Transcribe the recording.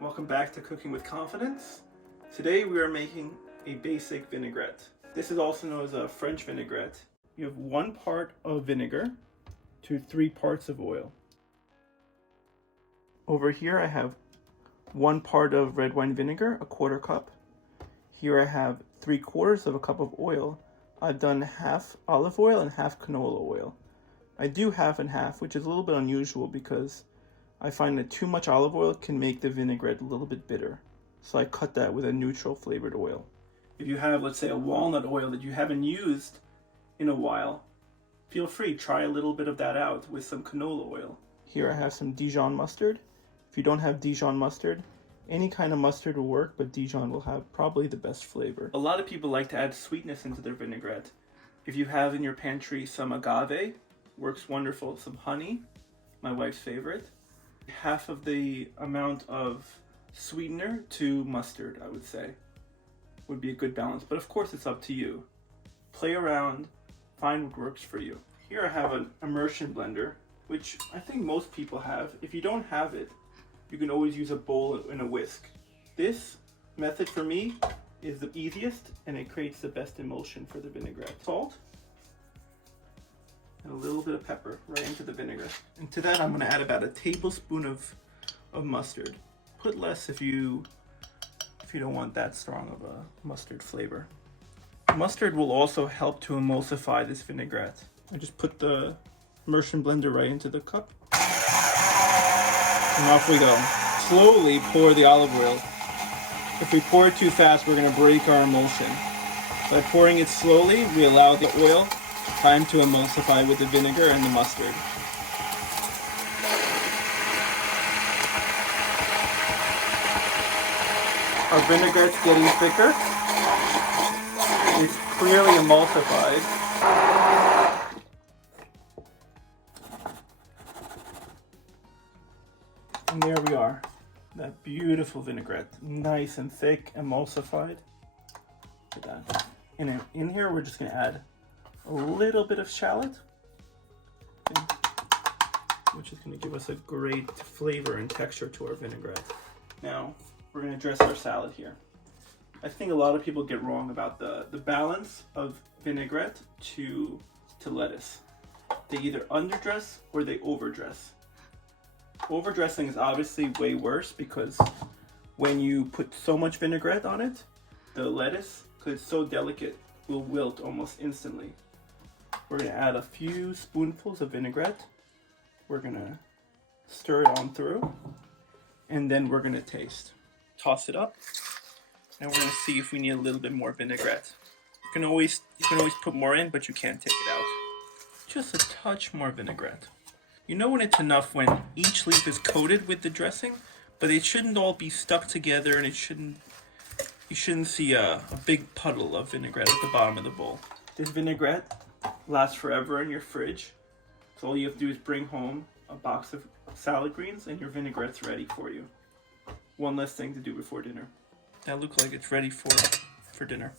Welcome back to Cooking with Confidence. Today we are making a basic vinaigrette. This is also known as a French vinaigrette. You have 1 part of vinegar to 3 parts of oil. Over here I have 1 part of red wine vinegar, a 1/4 cup. Here I have 3/4 of a cup of oil. I've done half olive oil and half canola oil. I do half and half, which is a little bit unusual because I find that too much olive oil can make the vinaigrette a little bit bitter. So I cut that with a neutral flavored oil. If you have, let's say, a walnut oil that you haven't used in a while, feel free, try a little bit of that out with some canola oil. Here I have some Dijon mustard. If you don't have Dijon mustard, any kind of mustard will work, but Dijon will have probably the best flavor. A lot of people like to add sweetness into their vinaigrette. If you have in your pantry some agave, works wonderful. Some honey, my wife's favorite. Half of the amount of sweetener to mustard, I would say, would be a good balance. But of course, it's up to you. Play around, find what works for you. Here I have an immersion blender, which I think most people have. If you don't have it, you can always use a bowl and a whisk. This method for me is the easiest, and it creates the best emulsion for the vinaigrette. Salt and a little bit of pepper right into the vinegar. And to that I'm going to add about a tablespoon of mustard. Put less if you don't want that strong of a mustard flavor. Mustard will also help to emulsify this vinaigrette. I just put the immersion blender right into the cup. And off we go. Slowly pour the olive oil. If we pour it too fast, we're going to break our emulsion. By pouring it slowly, we allow the oil time to emulsify with the vinegar and the mustard. Our vinaigrette's getting thicker. It's clearly emulsified. And there we are. That beautiful vinaigrette. Nice and thick, emulsified. Look at that. In here, we're just going to add a little bit of shallot, okay, which is going to give us a great flavor and texture to our vinaigrette. Now, we're going to dress our salad here. I think a lot of people get wrong about the balance of vinaigrette to lettuce. They either underdress or they overdress. Overdressing is obviously way worse because when you put so much vinaigrette on it, the lettuce, because it's so delicate, will wilt almost instantly. We're going to add a few spoonfuls of vinaigrette. We're going to stir it on through, and then we're going to taste. Toss it up, and we're going to see if we need a little bit more vinaigrette. You can always put more in, but you can't take it out. Just a touch more vinaigrette. You know when it's enough when each leaf is coated with the dressing, but it shouldn't all be stuck together, and you shouldn't see a big puddle of vinaigrette at the bottom of the bowl. This vinaigrette lasts forever in your fridge. So all you have to do is bring home a box of salad greens and your vinaigrette's ready for you. One less thing to do before dinner. That looks like it's ready for dinner.